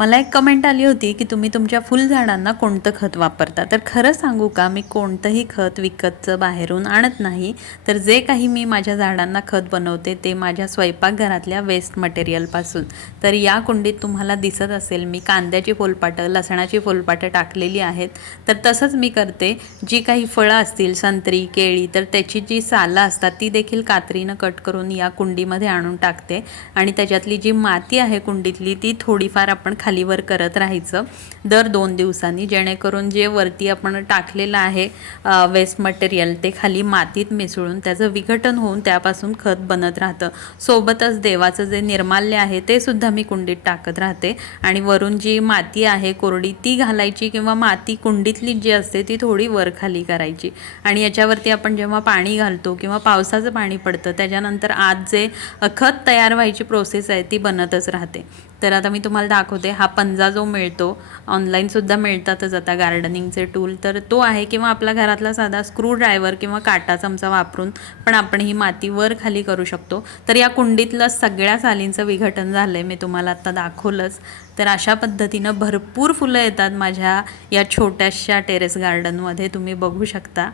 मला एक कमेंट आली होती की तुम्ही तुमच्या फुलझाडांना कोणतं खत वापरता. तर खरं सांगू का, मी कोणतंही खत विकतचं बाहेरून आणत नाही. तर जे काही मी माझ्या झाडांना खत बनवते ते माझ्या स्वयंपाकघरातल्या वेस्ट मटेरियलपासून. तर या कुंडीत तुम्हाला दिसत असेल मी कांद्याची फुलपाटं, लसणाची फुलपाटं टाकलेली आहेत. तर तसंच मी करते. जी काही फळं असतील, संत्री, केळी, तर त्याची जी सालं असतात ती देखील कात्रीनं कट करून या कुंडीमध्ये आणून टाकते. आणि त्याच्यातली जी माती आहे कुंडीतली ती थोडीफार आपण खालीवर करत राहायचं दर 2 दिवसांनी, जेणेकरून जे वरती आपण टाकलेलं आहे वेस्ट मटेरियल ते खाली मातीत मिसळून त्याचं विघटन होऊन त्यापासून खत बनत राहतं. सोबतच देवाचं जे निर्माल्य आहे ते सुद्धा मी कुंडीत टाकत राहते. आणि वरून जी माती आहे कोरडी ती घालायची, किंवा माती कुंडीतली जी असते ती थोडी वर खाली करायची. आणि याच्यावरती आपण जेव्हा पाणी घालतो किंवा पावसाचं पाणी पडतं त्याच्यानंतर आत जे खत तयार व्हायची प्रोसेस आहे ती बनतच राहते. तर आता मी तुम्हाला दाखवते. हा पंजा जो मिळतो, ऑनलाईनसुद्धा मिळतातच आता गार्डनिंगचे टूल, तर तो आहे, किंवा आपल्या घरातला साधा स्क्रू ड्रायव्हर किंवा काटा चमचा वापरून पण आपण ही माती वर खाली करू शकतो. तर या कुंडीतलं सगळ्या सालींचं विघटन झालं आहे, मी तुम्हाला आत्ता दाखवलंच. तर अशा पद्धतीनं भरपूर फुलं येतात माझ्या या छोट्याशा टेरेस गार्डनमध्ये, तुम्ही बघू शकता.